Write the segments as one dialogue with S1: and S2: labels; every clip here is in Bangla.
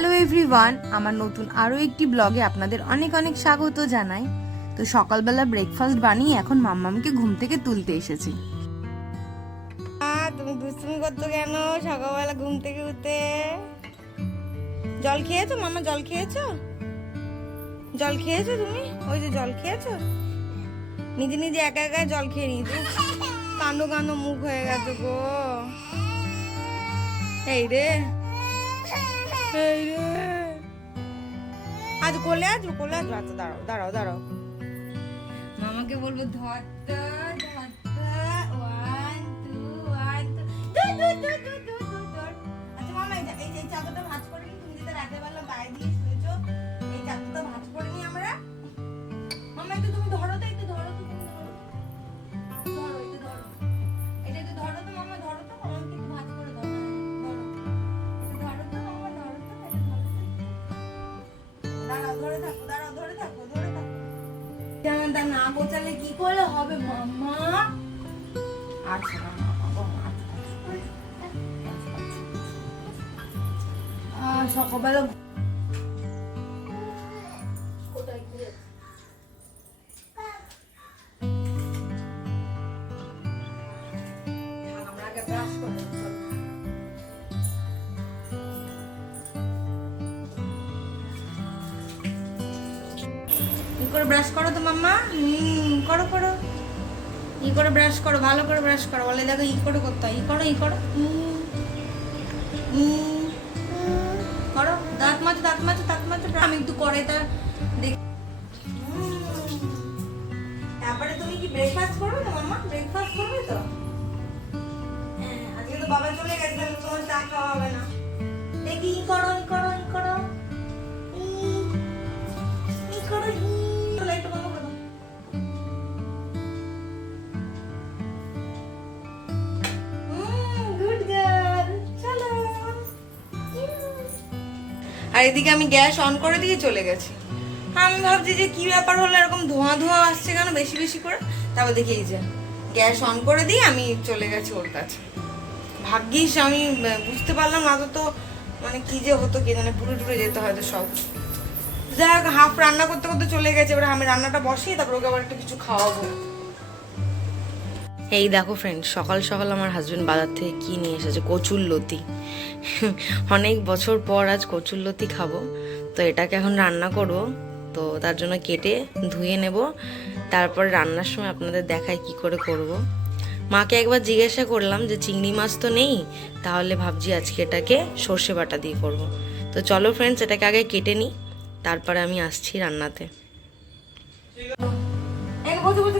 S1: হ্যালো এভরিওয়ান আমার নতুন আরও একটি ব্লগে আপনাদের অনেক অনেক স্বাগত জানাই। তো সকালবেলা ব্রেকফাস্ট বানিয়ে এখন মাম্মামকে ঘুম থেকে তুলতে এসেছি। তুমি দুষ্টুমি করতো কেন? সকালবেলা ঘুম থেকে উঠে। জল খেয়েছো? মামা, জল খেয়েছো? জল খেয়েছো তুমি? ওই যে জল খেয়েছো? নিজে নিজে একা একা জল খেয়ে নিয়েছো। কান্দ কান্দ মুখ হয়ে গেছে গো। এই রে। এই রে। আজ কোলে আজ কোলে আজ আচ্ছা দাঁড়াও দাঁড়াও দাঁড়াও। মামাকে বলব ধরতা ধরতা ওয়ান টু ওয়ান টু দূর দূর দূর দূর দূর দূর দূর আচ্ছা মামা এই এই চাদরটা ভাঁজ করে নি তুমি যেটা রাতের বেলা গায়ে দিয়ে শুয়েছো এই চাদরটা ভাঁজ করে নি আমরা। মামা একটু তুমি ধরো তো একটু ধরো তো তুমি ধরো। ধরো একটু ধরো। এটা একটু ধরো থাকো দাঁড়াও না গোছালে কি করে হবে মাম্মা আচ্ছা আচ্ছা, আচ্ছা। আহ, সকালবেলা করে ব্রাশ করো তো মাম্মা। করো করো। ই করে ব্রাশ করো, ভালো করে ব্রাশ করো। বলে দেখো ই করে করতে হয় ই করো ই করো। করো। দাঁত মাছ দাঁত মাছ দাঁত মাছ আমি একটু করে তা দেখ। তারপরে তুমি কি ব্রেকফাস্ট করবে তো মাম্মা? ব্রেকফাস্ট করবে তো? হ্যাঁ আজকে তো বাবা চলে গেছে তোমার চা খাওয়া হবে না। দেখি ই করো ই করো। আর এদিকে আমি গ্যাস অন করে দিয়ে চলে গেছি। আমি ভাবছি যে কি ব্যাপার হলো, এরকম ধোঁয়া ধোঁয়া আসছে কেন বেশি বেশি করে? তারপর দেখি এই যে, গ্যাস অন করে দিয়ে আমি চলে গেছি ওর কাছে। ভাগ্যিস আমি বুঝতে পারলাম না তো মানে কি যে হতো কি জানে পুরো টুরে যেতে হয়তো সব। যাই হোক, হাফ রান্না করতে করতে চলে গেছে, এবার আমি রান্নাটা বসিয়ে তারপর ওকে আবার একটু কিছু খাওয়াবো। এই দেখো ফ্রেন্ড সকাল সকাল আমার হাজবেন্ড বাজার থেকে কি নিয়ে এসেছে? কচুর লতি। অনেক বছর পর আজ কচুর লতি খাব। তো এটাকে এখন রান্না করব। তো তার জন্য কেটে ধুয়ে নেব। তারপর রান্নার সময় আপনাদের দেখায় কি করে করব। মাকে একবার জিজ্ঞাসা করলাম যে, চিংড়ি মাছ তো নেই? তাহলে ভাবছি আজকে এটাকে সর্ষে বাটা দিয়ে করব। তো চলো ফ্রেন্ডস এটাকে আগে কেটে নিই। তারপরে আমি আসছি রান্নাতে।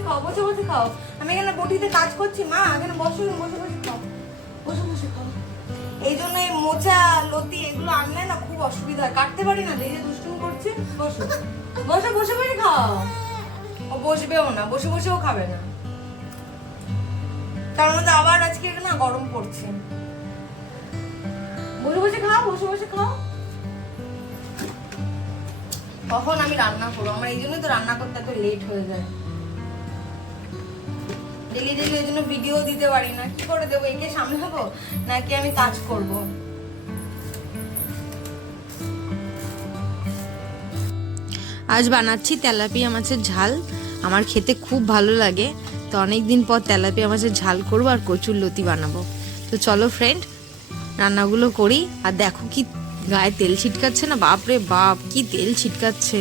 S1: খাও খাও। আমি এখানে বটিতে কাজ করছি, মা, এখানে বসে বসে বসে খাও বসে বসে খাও এই জন্য এই মোচা, লতি এগুলো আনলে না খুব অসুবিধা হয়। কাটতে পারি না এই যে দুষ্টুমি করছে, বসো। বসে বসে খাও। ও বসবেও না, বসে, বসেও খাবে না। তার মধ্যে আবার আজকে না গরম পড়ছে। বসে বসে খাও, বসে বসে খাও। কখন আমি রান্না করব? আমার এই জন্যই তো রান্না করতে এত লেট হয়ে যায়। ওই জন্য ভিডিও দিতে পারি না। কি করে দেবো? একে সামলাবো নাকি আমি কাজ করব? আজ বানাচ্ছি তেলাপিয়া মাছের ঝাল। আমার খেতে খুব ভালো লাগে। তো অনেক দিন পর তেলাপিয়া মাছের ঝাল করব আর কচুর লতি বানাবো। তো চলো ফ্রেন্ড রান্নাগুলো করি। আর দেখো কি গায়ে তেল ছিটকাচ্ছে না? বাপ রে বাপ, কি তেল ছিটকাচ্ছে।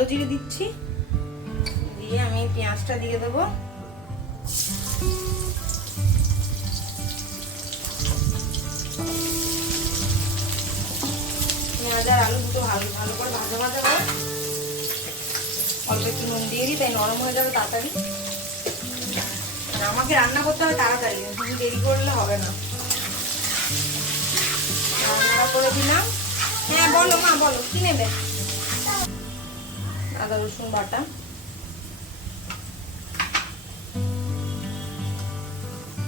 S1: কালো জিরে দিচ্ছি। দিয়ে আমি পেঁয়াজটা দিয়ে দেবো। পেঁয়াজ আর আলু দুটো ভালো ভালো করে ভাজা ভাজা করে অল্প একটু নুন দিয়ে দিই, তাই নরম হয়ে যাবে তাড়াতাড়ি। আমাকে রান্না করতে হবে তাড়াতাড়ি তুমি দেরি করলে হবে না। রান্নাটা করে দিলাম। হ্যাঁ বলো, মা, বলো, কি নেবে? আদা, রসুন বাটা।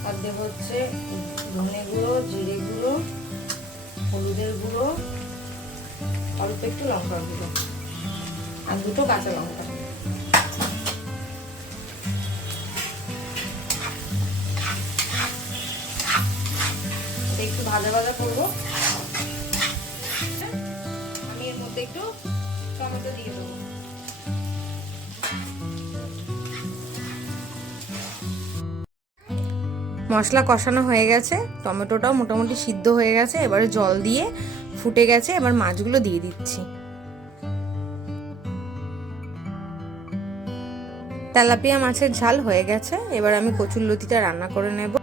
S1: আর দেবো হচ্ছে ধনে গুঁড়ো, জিরে গুঁড়ো, হলুদের গুঁড়ো অল্প একটু লঙ্কার গুঁড়ো। আর দুটো কাঁচা লঙ্কা। একটু ভাজা ভাজা করব। মশলা কষানো হয়ে গেছে, টমেটোটাও মোটামুটি সিদ্ধ হয়ে গেছে, এবারে জল দিয়ে ফুটে গেছে, এবার মাছগুলো দিয়ে দিচ্ছি। তেলাপিয়া মাছের ঝাল হয়ে গেছে, এবার আমি কচুর লতিটা রান্না করে নেব।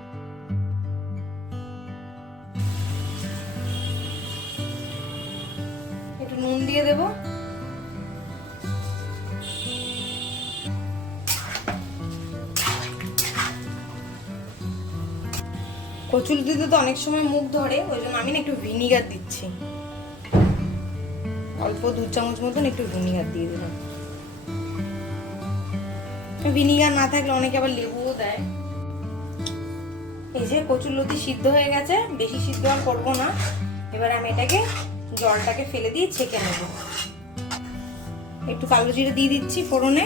S1: কচুর দিতে তো অনেক সময় মুখ ধরে, ওই জন্য আমি না একটু ভিনিগার দিচ্ছি। অল্প দু চামচ মতন একটু ভিনিগার দিয়ে দিলাম। ভিনিগার না থাকলে অনেকে আবার লেবুও দেয়। এই যে কচুর লতি সিদ্ধ হয়ে গেছে, বেশি সিদ্ধ আর করব না। এবার আমি এটাকে জলটাকে ফেলে দিয়ে ছেঁকে নেব। একটু কালো জিরে দিয়ে দিচ্ছি ফোড়নে।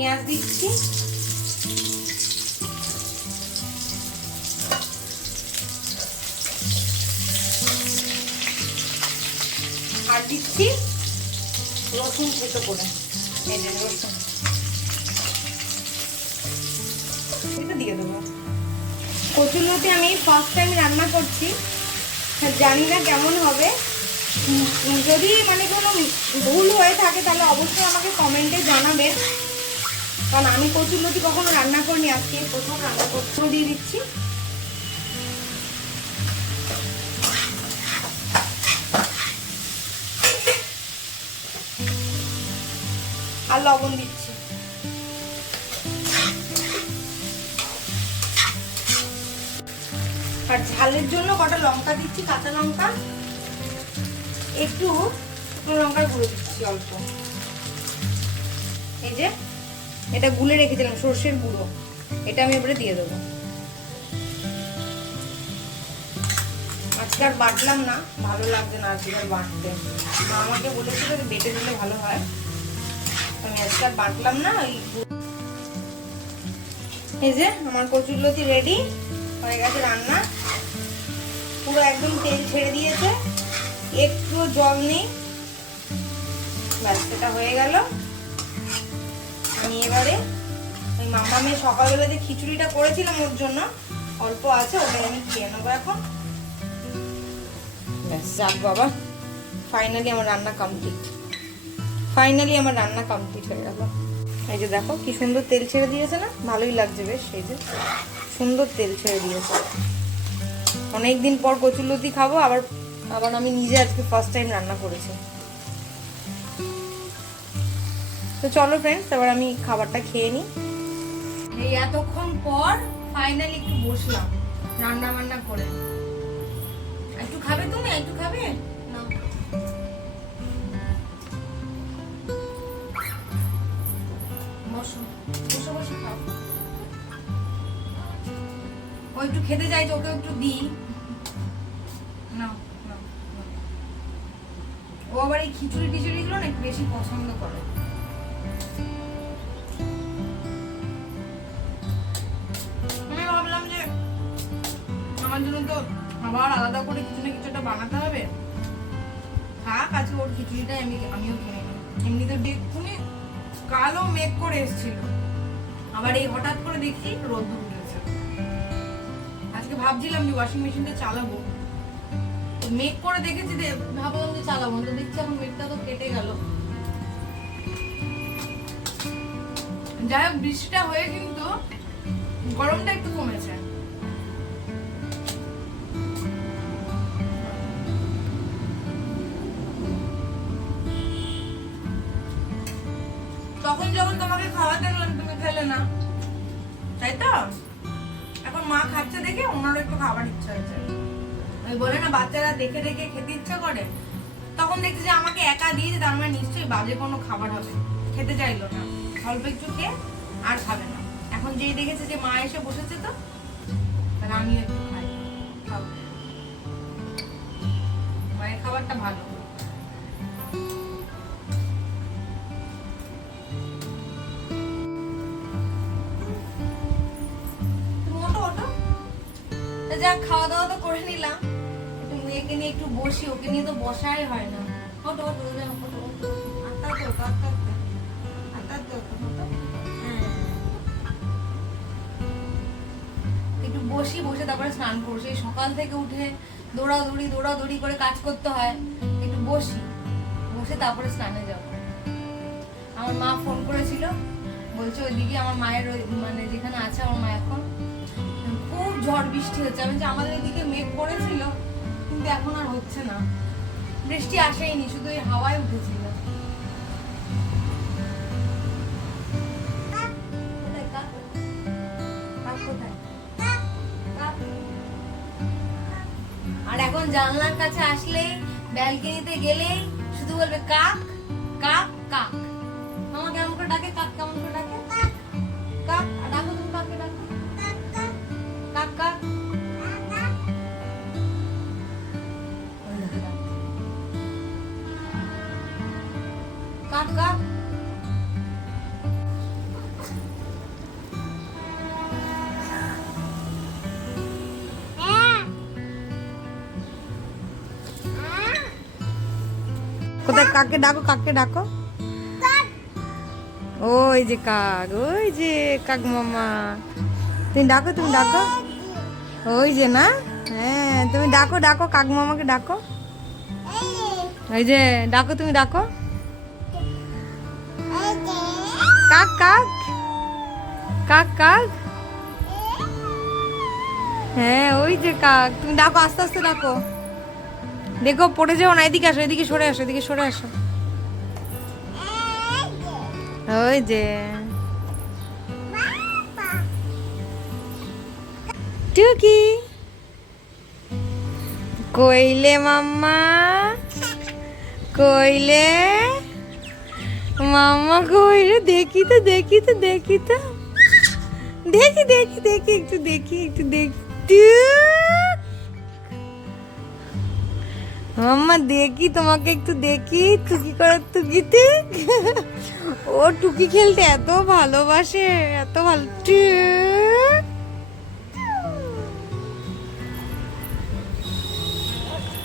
S1: পেঁয়াজ দিচ্ছি। আর দিচ্ছি রসুন থেতো করে। রসুন। দিয়ে দেবো। আমি ফার্স্ট টাইম রান্না করছি। জানি না কেমন হবে। যদি মানে কোনো ভুল হয়ে থাকে তাহলে অবশ্যই আমাকে কমেন্টে জানাবেন। কারণ আমি কচুরলতি কখনো রান্না করিনি, আজকে প্রথম রান্না করতে দিয়ে দিচ্ছি। আর লবণ দিচ্ছি। আর ঝালের জন্য কটা লঙ্কা দিচ্ছি, কাঁচা লঙ্কা। একটু লঙ্কার গুঁড়ো দিচ্ছি অল্প। এই যে এটা গুলে রেখেছিলাম, সর্ষের গুঁড়ো। এটা আমি এবারে দিয়ে দেবো। আজকে আর বাটলাম না, ভালো লাগছে না আজকে আর বাটতে। মা আমাকে বলেছিল যে বেটে দিলে ভালো হয়। আমি আজকে আর বাটলাম না, ওই এই যে আমার কচুরলতি রেডি হয়ে গেছে রান্না। পুরো একদম তেল ছেড়ে দিয়েছে একটু জল নেই। ব্যাস সেটা হয়ে গেল। এবারে ওই মামা মেয়ে সকালবেলা যে খিচুড়িটা করেছিলাম ওর জন্য, অল্প আছে, ওটাই আমি খেয়ে নেব এখন। ব্যাস, যাক বাবা ফাইনালি আমার রান্না কমপ্লিট ফাইনালি আমার রান্না কমপ্লিট হয়ে গেল। এই যে দেখো, কি সুন্দর তেল ছেড়ে দিয়েছে না? ভালোই লাগছে বেশ, এই যে। সুন্দর তেল ছেড়ে দিয়েছে। অনেকদিন পর কচুরলতি খাব, আবার আবার আমি নিজে আজকে ফার্স্ট টাইম রান্না করেছি। তো চলো ফ্রেন্ডস এবার আমি খাবারটা খেয়ে নিই। এই এতক্ষণ পর ফাইনালি একটু বসলাম রান্না বান্না করে। একটু খাবে তুমি? একটু খাবে? না। বসো। খাও। ও একটু খেতে চাইছে ওকে একটু দিই। নাও। ও আবার এই খিচুড়ি টিচুড়ি গুলো না একটু বেশি পছন্দ করে? আবার আলাদা করে কিছু না কিছু একটা বানাতে হবে। থাক, আজকে ওর খিচুড়িটাই আমি, আমিও কিনে নিই এমনিতে দেখুনি কালো মেঘ করে এসেছিল। আবার এই হঠাৎ করে দেখি রোদ্দুর উঠেছে। আজকে ভাবছিলাম যে ওয়াশিং মেশিনটা চালাবো। মেঘ করে দেখেছি ভাবলাম যে চালাবো তো দেখছি এখন মেঘটা তো কেটে গেল। যাই হোক, বৃষ্টিটা হয়ে কিন্তু গরমটা একটু কমেছে। তখন যখন তোমাকে খাওয়াতে গেলাম তুমি খেলে না। তাই তো? এখন মা খাচ্ছে দেখে, ওনারও একটু খাবার ইচ্ছা হয়েছে। ওই বলে না, বাচ্চারা দেখে দেখে খেতে ইচ্ছা করে। তখন দেখছি যে আমাকে একা দিয়েছে, তার মানে নিশ্চয়ই বাজে কোনো খাবার হবে। খেতে চাইলো না। অল্প একটু খেয়ে আর খাবে না। এখন যেই দেখেছে যে মা এসে বসেছে তো তাহলে আমিও একটু খাই খাও খাবারটা ভালো। যাক খাওয়া দাওয়া তো করে নিলাম। একটু মেয়েকে নিয়ে একটু বসি ওকে নিয়ে তো বসাই হয় না। ওঠো, ওঠো। তো, বসি, বসে তারপরে স্নান করব। সেই সকাল থেকে উঠে দৌড়াদৌড়ি দৌড়াদৌড়ি করে কাজ করতে হয়। একটু বসি, বসে তারপরে স্নানে যাব। আমার মা ফোন করেছিল, বলছে ওইদিকে আমার মায়ের মানে যেখানে আছে আমার মা এখন। খুব ঝড় বৃষ্টি হচ্ছে। আমি যে আমাদের এদিকে মেঘ করেছিল, কিন্তু এখন আর হচ্ছে না। বৃষ্টি আসেইনি, শুধু ওই হাওয়ায় উঠেছিল। আর জানলার কাছে আসলেই ব্যালকনিতে গেলেই শুধু বলবে কাক কাক কাক। কাকে ডাকো কাকে ডাকো? ওই যে কাক, ওই যে কাক মামা। তুমি ডাকো তুমি ডাকো? ওই যে না? হ্যাঁ তুমি ডাকো ডাকো, কাক মামাকে ডাকো। ওই যে, ডাকো, তুমি ডাকো। কাক কাক? কাক কাক? হ্যাঁ ওই যে কাক। তুমি ডাকো, আস্তে আস্তে ডাকো। দেখো, পড়ে যাও না, এদিকে আসো, এদিকে সরে আসো, এদিকে সরে আসো। ওই যে। টুকি। কইলে মাম্মা কইলে মাম্মা কইলে দেখি তো দেখি তো দেখি তো। দেখি দেখি দেখি, একটু দেখি একটু দেখি। মাম্মা, দেখি তোমাকে একটু দেখি, টুকি করে টুকিতে ও টুকি খেলতে এত ভালোবাসে, এত ভালো।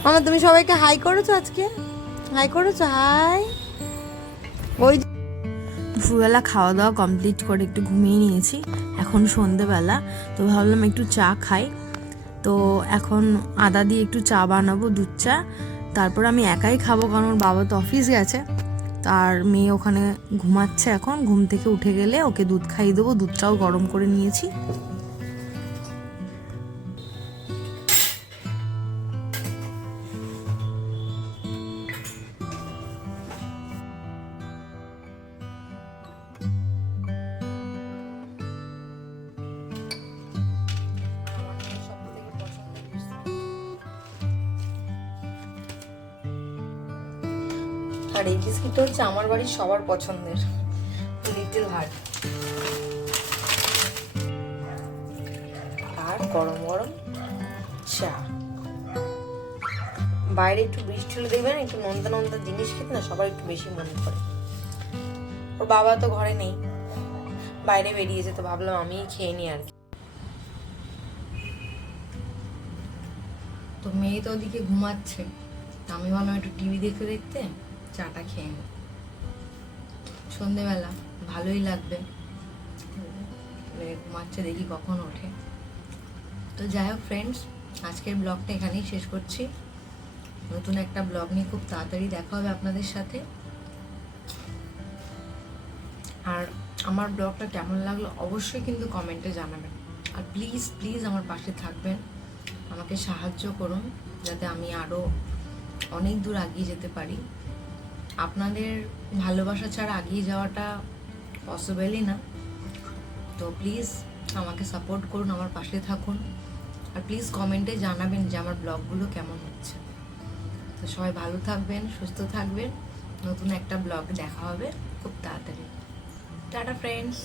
S1: মামা তুমি সবাইকে হাই করেছ আজকে? হাই করেছ? হাই। ওই
S2: দুপুরবেলা খাওয়া দাওয়া কমপ্লিট করে একটু ঘুমিয়ে নিয়েছি। এখন সন্ধেবেলা, তো ভাবলাম একটু চা খাই। তো এখন আদা দিয়ে একটু চা বানাবো, দুধ চা। তারপর আমি একাই খাব কারণ ওর বাবা তো অফিস গেছে। তার মেয়ে ওখানে ঘুমাচ্ছে এখন, ঘুম থেকে উঠে গেলে ওকে দুধ খাইয়ে দেবো। দুধটাও গরম করে নিয়েছি।
S1: আর এই বিস্কিটটা হচ্ছে আমার বাড়ির সবার পছন্দের। Little heart. আর গরম গরম চা। বাইরে একটু বৃষ্টি হলে দেখবেন একটু নন্দা নন্দা জিনিস খেতে না সবার একটু বেশি মনে করে। ওর বাবা তো ঘরে নেই। বাইরে বেরিয়েছে তো ভাবলাম আমিই খেয়ে নিই আর কি। তো মেয়ে তো ওদিকে ঘুমাচ্ছে। আমি ভাবলাম একটু টিভি দেখতে দেখতে চাটা খেয়ে নিই সন্ধেবেলা, ভালোই লাগবে। ঘুমাচ্ছে দেখি কখন ওঠে। তো যাই হোক ফ্রেন্ডস আজকের ব্লগটা এখানেই শেষ করছি। নতুন একটা ব্লগ নিয়ে খুব তাড়াতাড়ি দেখা হবে আপনাদের সাথে। আর আমার ব্লগটা কেমন লাগল অবশ্যই কিন্তু কমেন্টে জানাবেন। আর প্লিজ প্লিজ আমার পাশে থাকবেন। আমাকে সাহায্য করুন, যাতে আমি আরও অনেক দূর এগিয়ে যেতে পারি। আপনাদের ভালোবাসা ছাড়া এগিয়ে যাওয়াটা পসিবলই না। তো প্লিজ আমাকে সাপোর্ট করুন, আমার পাশে থাকুন। আর প্লিজ কমেন্টে জানাবেন যে আমার ব্লগগুলো কেমন হচ্ছে। তো সবাই ভালো থাকবেন, সুস্থ থাকবেন। নতুন একটা ব্লগ দেখা হবে খুব তাড়াতাড়ি। Tata friends